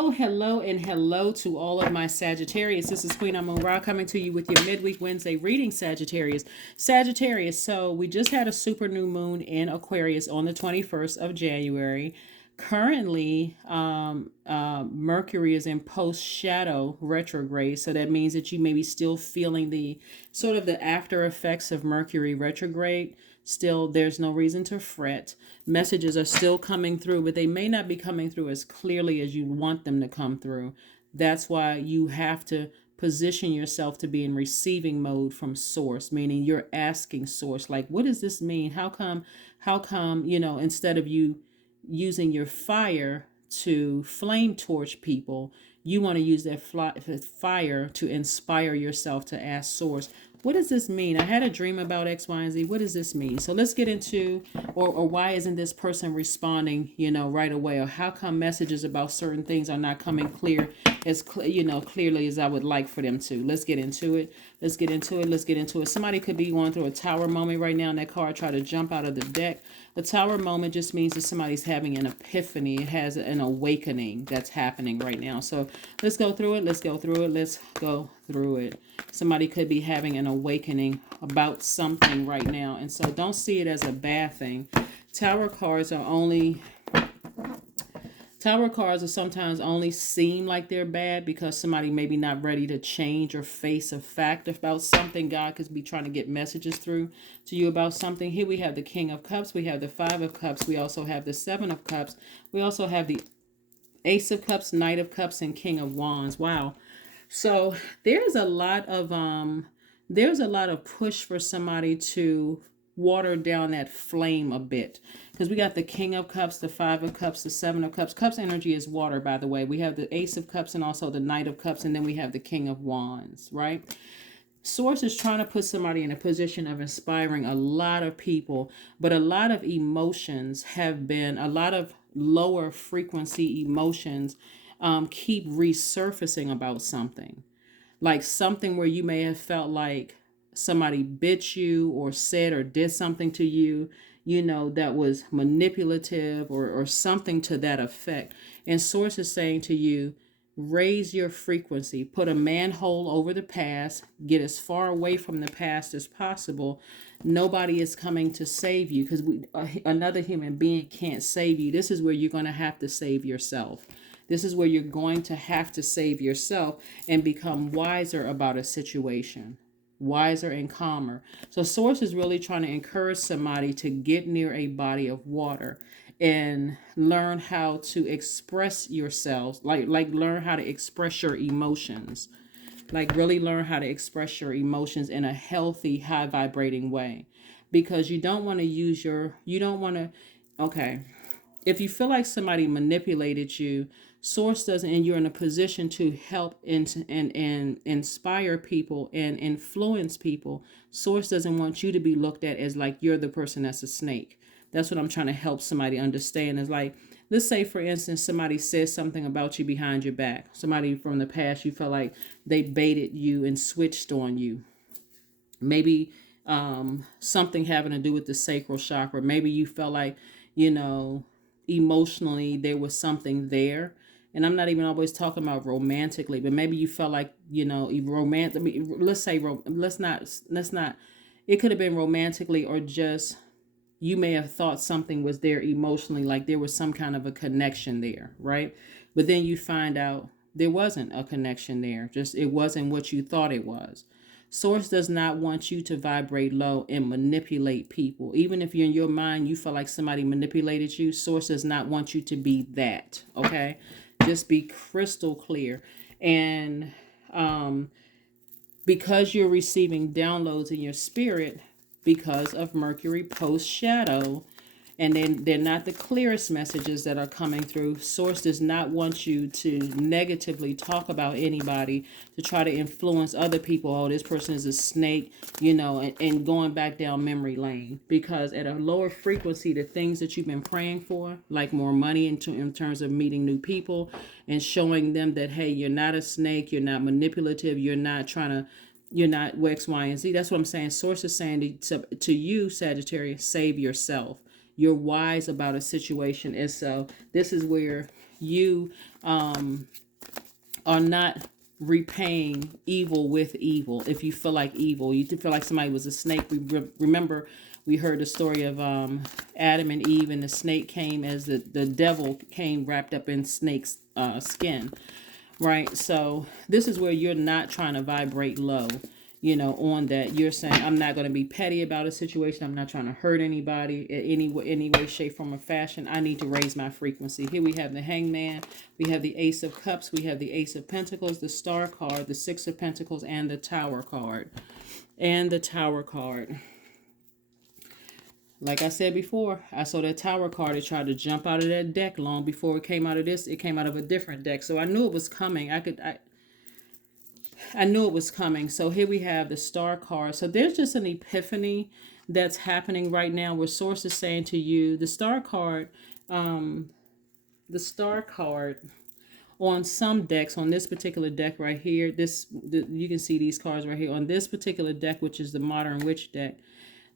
Hello, and hello to all of my Sagittarius. This is Queen Amun Ra coming to you with your midweek Wednesday reading, Sagittarius. Sagittarius, so we just had a super new moon in Aquarius on the 21st of January. Currently, Mercury is in post shadow retrograde, so that means that you may be still feeling the sort of the after effects of Mercury retrograde. Still, there's no reason to fret. Messages are still coming through, but they may not be coming through as clearly as you want them to come through. That's why you have to position yourself to be in receiving mode from source, meaning you're asking source, like, what does this mean? How come, instead of you using your fire to flame torch people, you want to use that fire to inspire yourself to ask source, what does this mean? I had a dream about X, Y, and Z. What does this mean? So let's get into, or why isn't this person responding, right away? Or how come messages about certain things are not coming clear as, clearly as I would like for them to? Let's get into it. Let's get into it. Somebody could be going through a tower moment right now, and that card tried to jump out of the deck. A tower moment just means that somebody's having an epiphany. It has an awakening that's happening right now. So let's go through it. Somebody could be having an awakening about something right now. And so don't see it as a bad thing. Tower cards are sometimes only seem like they're bad because somebody maybe not ready to change or face a fact about something. God could be trying to get messages through to you about something. Here we have the King of Cups. We have the Five of Cups. We also have the Seven of Cups. We also have the Ace of Cups, Knight of Cups, and King of Wands. Wow. So there's a lot of push for somebody to water down that flame a bit, because we got the King of Cups, the Five of Cups, the Seven of Cups. Cups energy is water, by the way. We have the Ace of Cups and also the Knight of Cups, and then we have the King of Wands, right? Source is trying to put somebody in a position of inspiring a lot of people, but a lot of emotions have been, a lot of lower frequency emotions keep resurfacing about something. Like something where you may have felt like somebody bit you or said or did something to you, that was manipulative or something to that effect. And Source is saying to you, raise your frequency, put a manhole over the past, get as far away from the past as possible. Nobody is coming to save you because another human being can't save you. This is where you're going to have to save yourself. This is where you're going to have to save yourself and become wiser about a situation, wiser and calmer. So Source is really trying to encourage somebody to get near a body of water and learn how to express yourselves, like learn how to express your emotions. Like really learn how to express your emotions in a healthy, high vibrating way. Because you don't want to, okay. If you feel like somebody manipulated you, Source doesn't, and you're in a position to help and inspire people and influence people, Source doesn't want you to be looked at as like you're the person that's a snake. That's what I'm trying to help somebody understand. Is like, let's say, for instance, somebody says something about you behind your back. Somebody from the past, you felt like they baited you and switched on you. Maybe something having to do with the sacral chakra. Maybe you felt like, emotionally there was something there. And I'm not even always talking about romantically, but maybe you felt like, romantic. Let's say, let's not. It could have been romantically, or just you may have thought something was there emotionally, like there was some kind of a connection there, right? But then you find out there wasn't a connection there. Just it wasn't what you thought it was. Source does not want you to vibrate low and manipulate people. Even if you're in your mind, you feel like somebody manipulated you, Source does not want you to be that, okay? Just be crystal clear. And because you're receiving downloads in your spirit because of Mercury post shadow, and then they're not the clearest messages that are coming through. Source does not want you to negatively talk about anybody, to try to influence other people. Oh, this person is a snake, and going back down memory lane. Because at a lower frequency, the things that you've been praying for, like more money in terms of meeting new people and showing them that, hey, you're not a snake, you're not manipulative, you're not X, Y, and Z. That's what I'm saying. Source is saying to you, Sagittarius, save yourself. You're wise about a situation. And so this is where you are not repaying evil with evil. If you feel like evil, you feel like somebody was a snake. Remember we heard the story of Adam and Eve, and the snake came as the devil came wrapped up in snake's skin, right? So this is where you're not trying to vibrate low, you know, on that. You're saying, I'm not going to be petty about a situation. I'm not trying to hurt anybody in any way, shape, form, or fashion. I need to raise my frequency. Here we have the Hangman. We have the Ace of Cups. We have the Ace of Pentacles, the Star card, the Six of Pentacles, and the Tower card. And the Tower card. Like I said before, I saw that Tower card. It tried to jump out of that deck long before it came out of this. It came out of a different deck. So I knew it was coming. I knew it was coming. So here we have the Star card. So there's just an epiphany that's happening right now where Source is saying to you, the Star card on some decks, on this particular deck right here, you can see these cards right here. On this particular deck, which is the Modern Witch deck,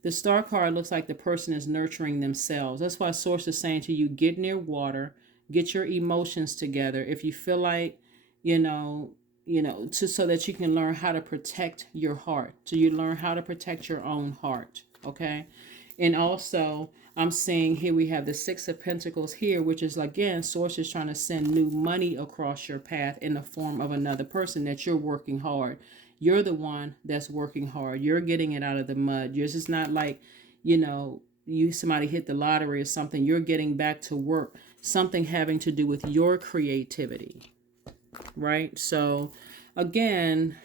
the Star card looks like the person is nurturing themselves. That's why Source is saying to you, get near water, get your emotions together. If you feel like, so that you can learn how to protect your heart. So you learn how to protect your own heart. Okay. And also, I'm seeing here we have the Six of Pentacles here, which is, again, Source is trying to send new money across your path in the form of another person that you're working hard. You're the one that's working hard. You're getting it out of the mud. Yours is not like, somebody hit the lottery or something. You're getting back to work. Something having to do with your creativity. Right? So, again,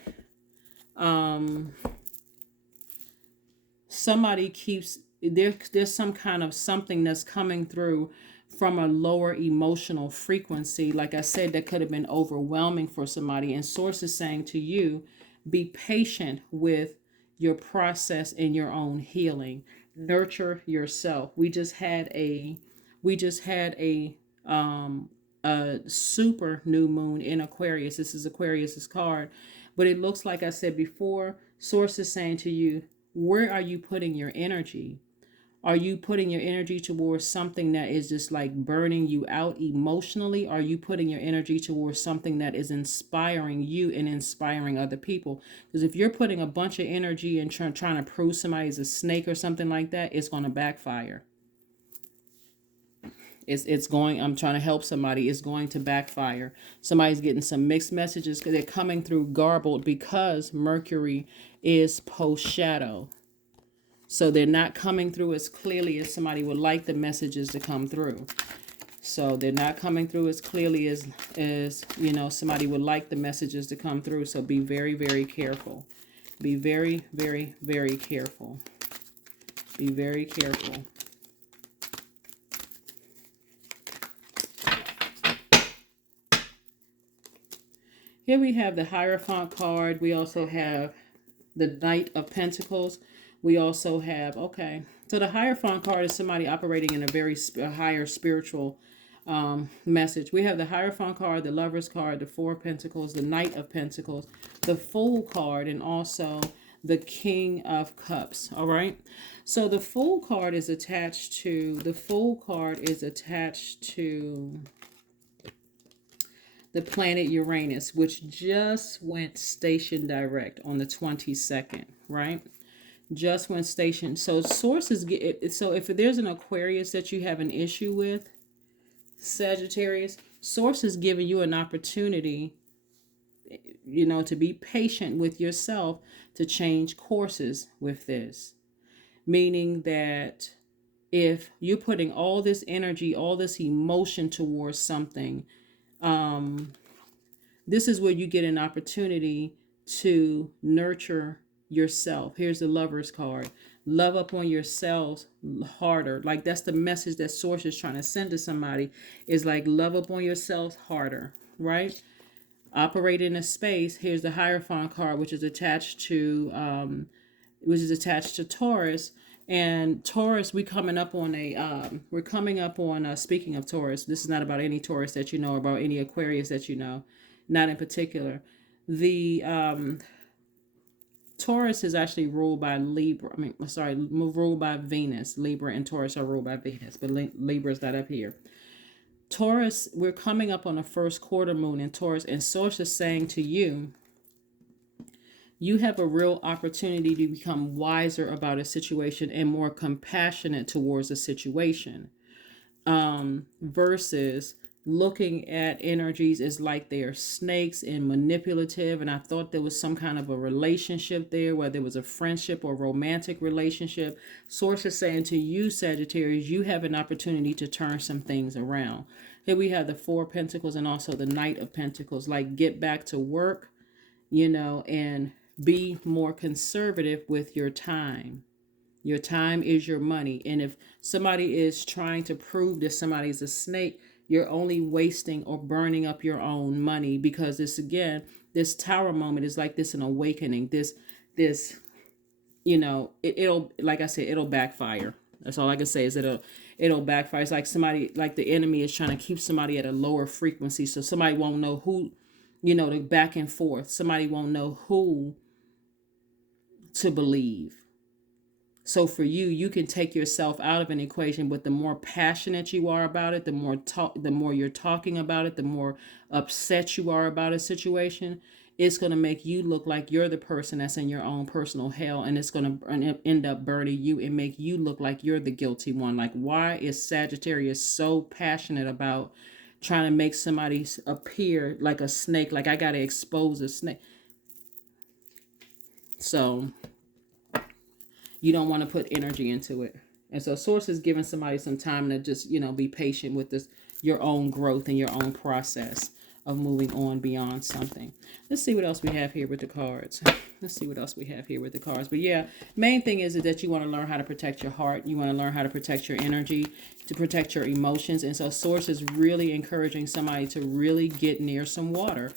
somebody keeps... There's some kind of something that's coming through from a lower emotional frequency. Like I said, that could have been overwhelming for somebody. And Source is saying to you, be patient with your process and your own healing. Nurture yourself. We just had a super new moon in Aquarius. This is Aquarius's card, but it looks like I said before, Source is saying to you, where are you putting your energy? Are you putting your energy towards something that is just like burning you out emotionally? Are you putting your energy towards something that is inspiring you and inspiring other people? Because if you're putting a bunch of energy and trying to prove somebody's a snake or something like that, it's going to backfire. I'm trying to help somebody. It's going to backfire. Somebody's getting some mixed messages because they're coming through garbled because Mercury is post shadow. So they're not coming through as clearly as somebody would like the messages to come through. So they're not coming through as clearly as somebody would like the messages to come through. So be very, very careful. Be very, very, very careful. Be very careful. Here we have the Hierophant card. We also have the Knight of Pentacles. We also have, so the Hierophant card is somebody operating in a very higher spiritual message. We have the Hierophant card, the Lover's card, the Four of Pentacles, the Knight of Pentacles, the Fool card, and also the King of Cups. All right. So the Fool card is attached to, the planet Uranus, which just went station direct on the 22nd, right? Just went station. So sources get, so if there's an Aquarius that you have an issue with, Sagittarius, Source is giving you an opportunity, to be patient with yourself, to change courses with this. Meaning that if you're putting all this energy, all this emotion towards something, this is where you get an opportunity to nurture yourself. Here's the Lover's card. Love up on yourselves harder. Like that's the message that Source is trying to send to somebody, is like love up on yourselves harder, right? Operate in a space. Here's the Hierophant card, which is attached to Taurus. And Taurus, we're coming up on speaking of Taurus, this is not about any Taurus that you know, or about any Aquarius that you know, not in particular. The Taurus is actually ruled by ruled by Venus. Libra and Taurus are ruled by Venus, but Libra is not up here. Taurus, we're coming up on the first quarter moon in Taurus, and Source is saying to you, you have a real opportunity to become wiser about a situation and more compassionate towards a situation, versus looking at energies as like they are snakes and manipulative. And I thought there was some kind of a relationship there, whether it was a friendship or romantic relationship. Source is saying to you, Sagittarius, you have an opportunity to turn some things around. Here we have the Four of Pentacles and also the Knight of Pentacles. Like, get back to work, and be more conservative with your time. Your time is your money. And if somebody is trying to prove that somebody's a snake, you're only wasting or burning up your own money, because this Tower moment is like this, an awakening. This, it'll, like I said, it'll backfire. That's all I can say is it'll backfire. It's like somebody, like the enemy is trying to keep somebody at a lower frequency. So somebody won't know who, the back and forth. Somebody won't know who to believe. So for you, you can take yourself out of an equation, but the more passionate you are about it, the more you're talking about it, the more upset you are about a situation, it's going to make you look like you're the person that's in your own personal hell, and it's going to end up burning you and make you look like you're the guilty one. Like, why is Sagittarius so passionate about trying to make somebody appear like a snake? Like, I got to expose a snake. So you don't want to put energy into it. And so Source is giving somebody some time to just, be patient with your own growth and your own process of moving on beyond something. Let's see what else we have here with the cards. But yeah, main thing is that you want to learn how to protect your heart. You want to learn how to protect your energy, to protect your emotions. And so Source is really encouraging somebody to really get near some water.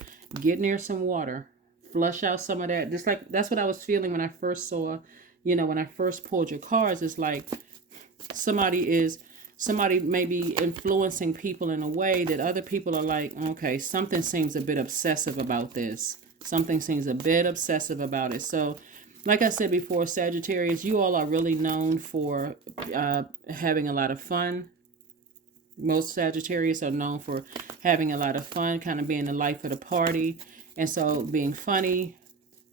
Flush out some of that. Just like, that's what I was feeling when I first saw, when I first pulled your cards. It's like somebody may be influencing people in a way that other people are like, okay, something seems a bit obsessive about this. Something seems a bit obsessive about it. So, like I said before, Sagittarius, you all are really known for having a lot of fun. Most Sagittarius are known for having a lot of fun, kind of being the life of the party. And so being funny,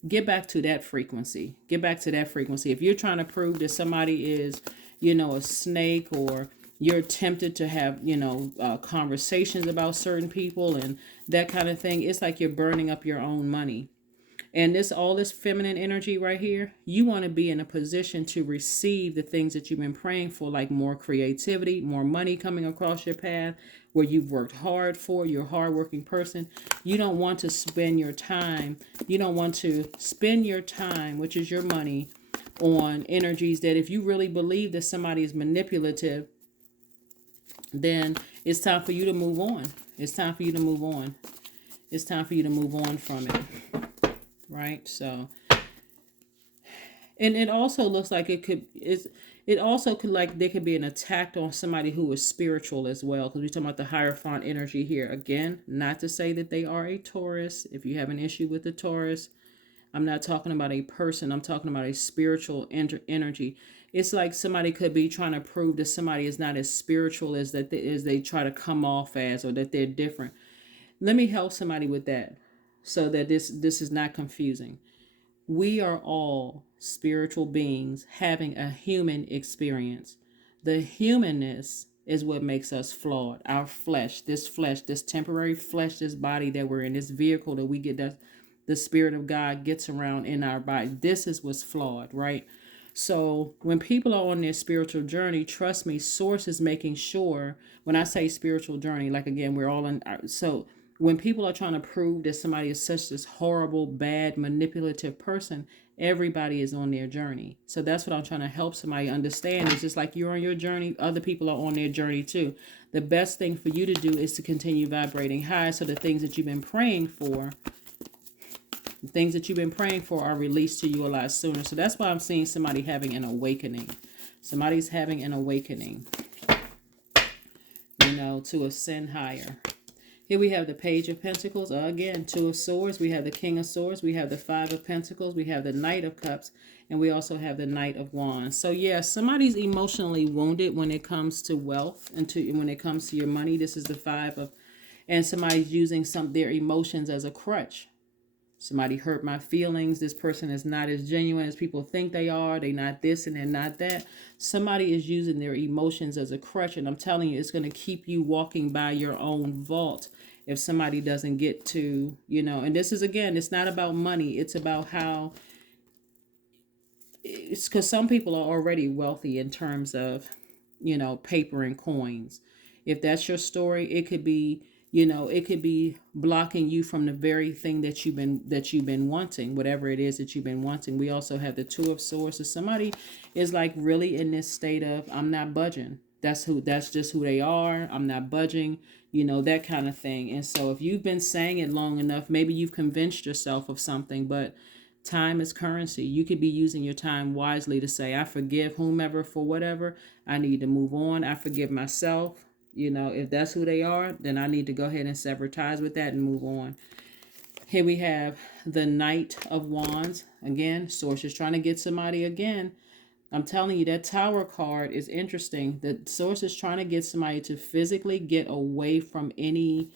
get back to that frequency. If you're trying to prove that somebody is, a snake, or you're tempted to have, conversations about certain people and that kind of thing, it's like you're burning up your own money. And all this feminine energy right here, you want to be in a position to receive the things that you've been praying for, like more creativity, more money coming across your path, where you've worked hard for. You're a hardworking person. You don't want to spend your time. Which is your money, on energies that, if you really believe that somebody is manipulative, then it's time for you to move on. It's time for you to move on from it. Right? So, and it also looks like there could be an attack on somebody who is spiritual as well, because we're talking about the Hierophant energy here. Again, not to say that they are a Taurus. If you have an issue with the Taurus, I'm not talking about a person. I'm talking about a spiritual energy. It's like somebody could be trying to prove that somebody is not as spiritual as they try to come off as, or that they're different. Let me help somebody with that, so that this is not confusing. We are all spiritual beings having a human experience. The humanness is what makes us flawed. Our flesh, this temporary flesh, this body that we're in, this vehicle that we get, that the Spirit of God gets around in our body. This is what's flawed, right? So when people are on their spiritual journey, trust me, Source is making sure, when I say spiritual journey, like, again, we're all in. So when people are trying to prove that somebody is such this horrible, bad, manipulative person, everybody is on their journey. So that's what I'm trying to help somebody understand. It's just like you're on your journey, other people are on their journey too. The best thing for you to do is to continue vibrating high, so the things that you've been praying for, are released to you a lot sooner. So that's why I'm seeing somebody having an awakening. Somebody's having an awakening, to ascend higher. Here we have the Page of Pentacles. Again, Two of Swords. We have the King of Swords. We have the Five of Pentacles. We have the Knight of Cups. And we also have the Knight of Wands. So yeah, somebody's emotionally wounded when it comes to wealth and when it comes to your money. This is the Five of, and somebody's using their emotions as a crutch. Somebody hurt my feelings. This person is not as genuine as people think they are. They're not this and they're not that. Somebody is using their emotions as a crutch. And I'm telling you, it's going to keep you walking by your own vault if somebody doesn't get to, and this is, again, it's not about money. It's about how, it's because some people are already wealthy in terms of, paper and coins. If that's your story, it could be, it could be blocking you from the very thing that you've been wanting, whatever it is that you've been wanting. We also have the Two of Swords. So somebody is like really in this state of, I'm not budging. That's just who they are. I'm not budging, that kind of thing. And so if you've been saying it long enough, maybe you've convinced yourself of something, but time is currency. You could be using your time wisely to say, I forgive whomever for whatever. I need to move on. I forgive myself. If that's who they are, then I need to go ahead and sever ties with that and move on. Here we have the Knight of Wands. Again, Source is trying to get somebody again. I'm telling you, that Tower card is interesting. The Source is trying to get somebody to physically get away from any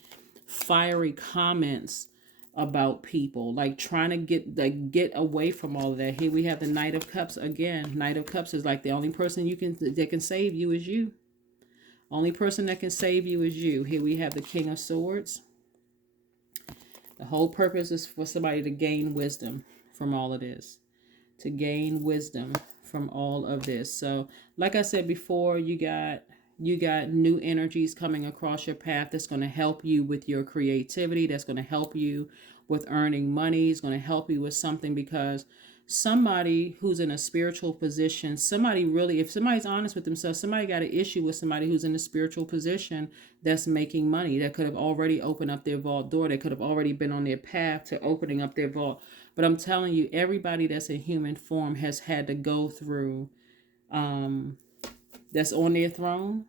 fiery comments about people, like trying to get away from all of that. Here we have the Knight of Cups again. Knight of Cups is like the only person that can save you is you. Only person that can save you is you. Here we have the King of Swords. The whole purpose is for somebody to gain wisdom from all of this. To gain wisdom from all of this. So, like I said before, you got new energies coming across your path that's going to help you with your creativity. That's going to help you with earning money. It's going to help you with something, because somebody who's in a spiritual position, if somebody's honest with themselves, somebody got an issue with somebody who's in a spiritual position that's making money, that could have already opened up their vault door. They could have already been on their path to opening up their vault. But I'm telling you, everybody that's in human form has had to go through, that's on their throne,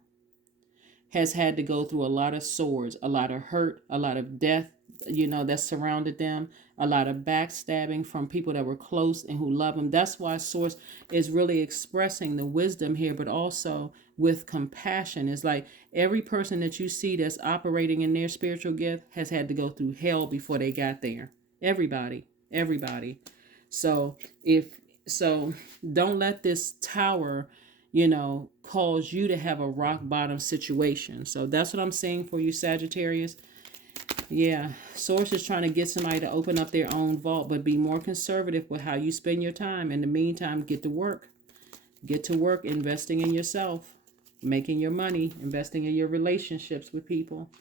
has had to go through a lot of swords, a lot of hurt, a lot of death, that surrounded them, a lot of backstabbing from people that were close and who love them. That's why Source is really expressing the wisdom here, but also with compassion. It's like every person that you see that's operating in their spiritual gift has had to go through hell before they got there. Everybody. So don't let this Tower, cause you to have a rock bottom situation. So that's what I'm saying for you, Sagittarius. Yeah, Source is trying to get somebody to open up their own vault, but be more conservative with how you spend your time. In the meantime, get to work. Get to work investing in yourself, making your money, investing in your relationships with people.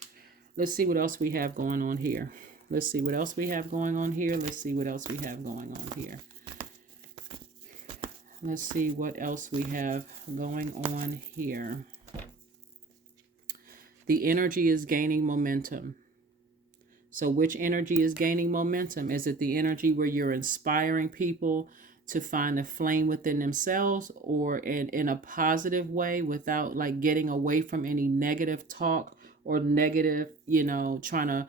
Let's see what else we have going on here. Let's see what else we have going on here. Let's see what else we have going on here. Let's see what else we have going on here. The energy is gaining momentum. So which energy is gaining momentum? Is it the energy where you're inspiring people to find a flame within themselves, or in a positive way without like getting away from any negative talk or negative, trying to,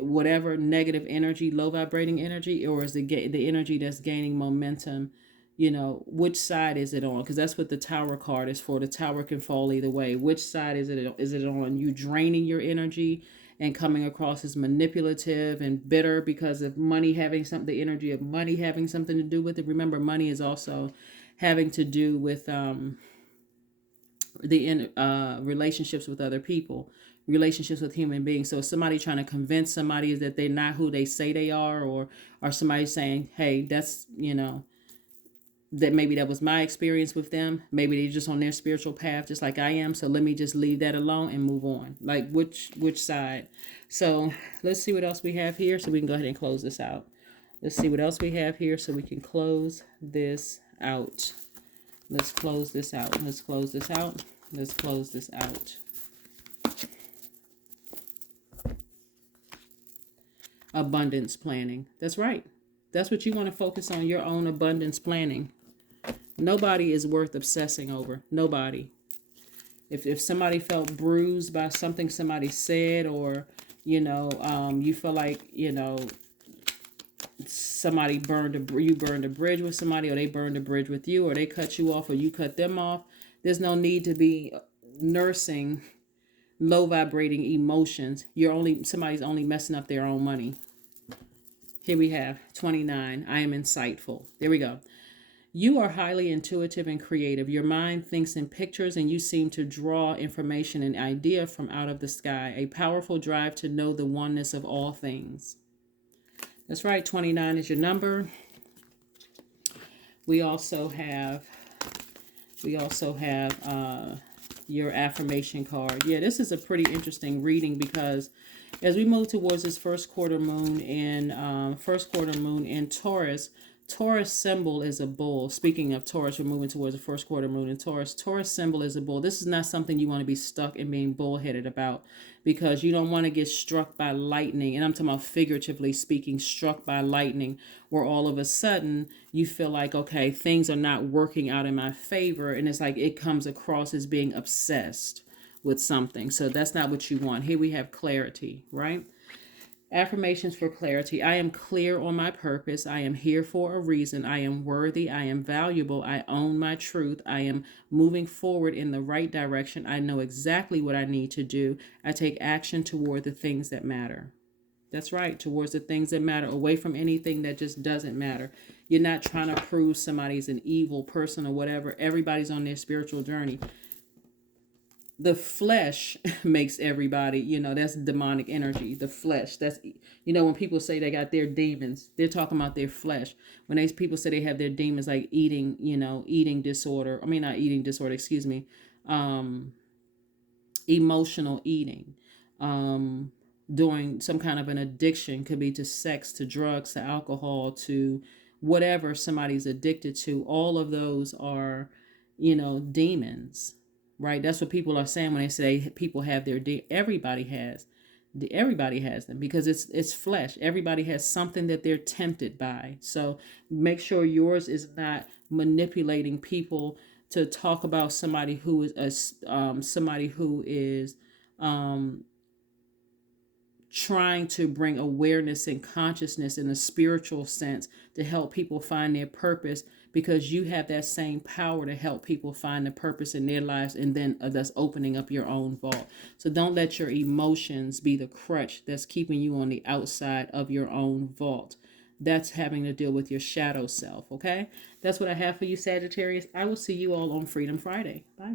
whatever negative energy, low vibrating energy, or is it the energy that's gaining momentum? Which side is it on? Because that's what the Tower card is for. The Tower can fall either way. Which side is it? Is it on you draining your energy and coming across as manipulative and bitter because of money having something, the energy of money having something to do with it? Remember, money is also having to do with relationships with other people, relationships with human beings. So somebody trying to convince somebody that they're not who they say they are, or somebody saying, hey, that's, that maybe that was my experience with them. Maybe they're just on their spiritual path, just like I am. So let me just leave that alone and move on. Like which side? So let's see what else we have here, so we can go ahead and close this out. Let's see what else we have here, so we can close this out. Let's close this out. Let's close this out. Let's close this out. Abundance planning. That's right. That's what you want to focus on, your own abundance planning. Nobody is worth obsessing over. Nobody. If somebody felt bruised by something somebody said, or you feel like somebody you burned a bridge with somebody, or they burned a bridge with you, or they cut you off, or you cut them off. There's no need to be nursing low vibrating emotions. Somebody's only messing up their own money. Here we have 29. I am insightful. There we go. You are highly intuitive and creative. Your mind thinks in pictures, and you seem to draw information and idea from out of the sky. A powerful drive to know the oneness of all things. That's right. 29 is your number. We also have your affirmation card. Yeah, this is a pretty interesting reading, because as we move towards this first quarter moon in Taurus. Taurus symbol is a bull. Speaking of Taurus, we're moving towards the first quarter moon in Taurus. Taurus symbol is a bull. This is not something you want to be stuck and being bullheaded about, because you don't want to get struck by lightning. And I'm talking about figuratively speaking, struck by lightning, where all of a sudden you feel like, okay, things are not working out in my favor. And it's like it comes across as being obsessed with something. So that's not what you want. Here we have clarity, right? Affirmations for clarity. I am clear on my purpose. I am here for a reason. I am worthy. I am valuable. I own my truth. I am moving forward in the right direction. I know exactly what I need to do. I take action toward the things that matter. That's right, towards the things that matter, away from anything that just doesn't matter. You're not trying to prove somebody's an evil person or whatever. Everybody's on their spiritual journey. The flesh makes everybody, that's demonic energy. The flesh, that's, when people say they got their demons, they're talking about their flesh. When people say they have their demons, like eating disorder, not eating disorder, excuse me, emotional eating, doing some kind of an addiction, could be to sex, to drugs, to alcohol, to whatever somebody's addicted to. All of those are, demons. Right, that's what people are saying when they say people have their everybody has them, because it's flesh. Everybody has something that they're tempted by. So make sure yours is not manipulating people to talk about somebody who is trying to bring awareness and consciousness in a spiritual sense to help people find their purpose, because you have that same power to help people find the purpose in their lives, and then thus opening up your own vault. So don't let your emotions be the crutch that's keeping you on the outside of your own vault. That's having to deal with your shadow self, okay? That's what I have for you, Sagittarius. I will see you all on Freedom Friday. Bye.